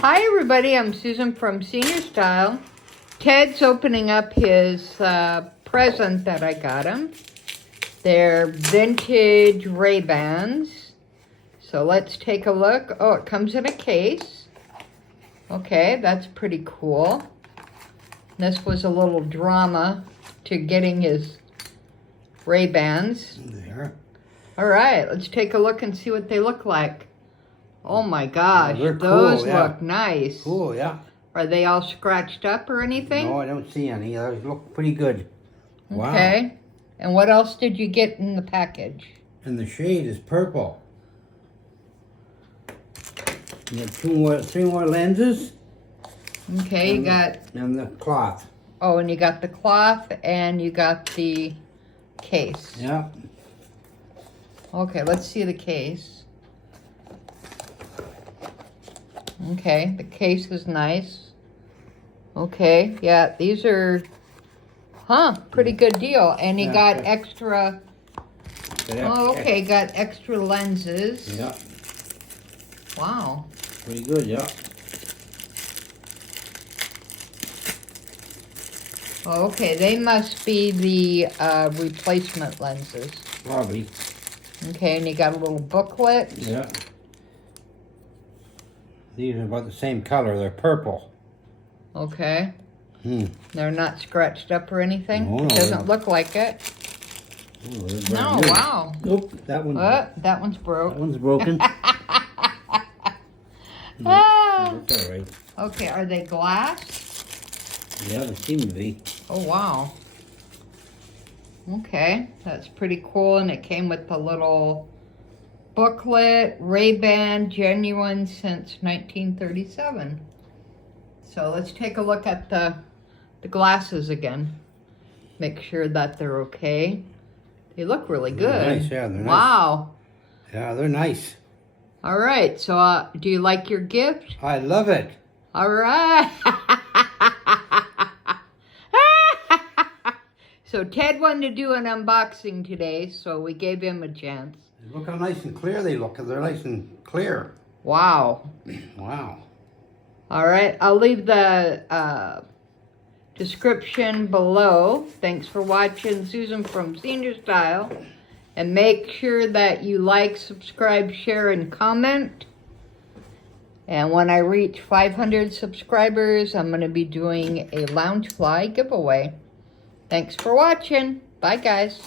Hi everybody, I'm Susan from SrStyle. Ted's opening up his present that I got him. They're vintage Ray-Bans. So let's take a look. Oh, it comes in a case. Okay, that's pretty cool. This was a little drama to getting his Ray-Bans. There. All right, let's take a look and see what they look like. Oh my gosh, They're those cool, yeah. look nice. Cool, yeah. Are they all scratched up or anything? No, I don't see any. Those look pretty good. Wow. Okay. And what else did you get in the package? And the shade is purple. You got three more lenses. Okay, you got... And the cloth. Oh, and you got the cloth and you got the case. Yeah. Okay, let's see the case. Okay, the case is nice. Okay, yeah, these are, pretty good deal. And you got extra, okay, got extra lenses. Yeah. Wow. Pretty good, yeah. Okay, they must be the replacement lenses. Probably. Okay, and you got a little booklet. Yeah. These are about the same color. They're purple. Okay. They're not scratched up or anything? No, It doesn't look like it. Oh, No, wow. Nope, that one. That one's broke. That one's broken. That's all right. Okay, are they glass? Yeah, they seem to be. Oh, wow. Okay, that's pretty cool. And it came with the little booklet, Ray-Ban, genuine since 1937. So let's take a look at the glasses again. Make sure that they're okay. They look really good. They're nice, yeah, they're nice. Wow. Yeah, they're nice. All right, so do you like your gift? I love it. All right. So Ted wanted to do an unboxing today, so we gave him a chance. Look how nice and clear they look. They're nice and clear. Wow. Wow. All right, I'll leave the description below. Thanks for watching, Susan from SrStyle. And make sure that you like, subscribe, share, and comment. And when I reach 500 subscribers, I'm going to be doing a Loungefly giveaway. Thanks for watching. Bye, guys.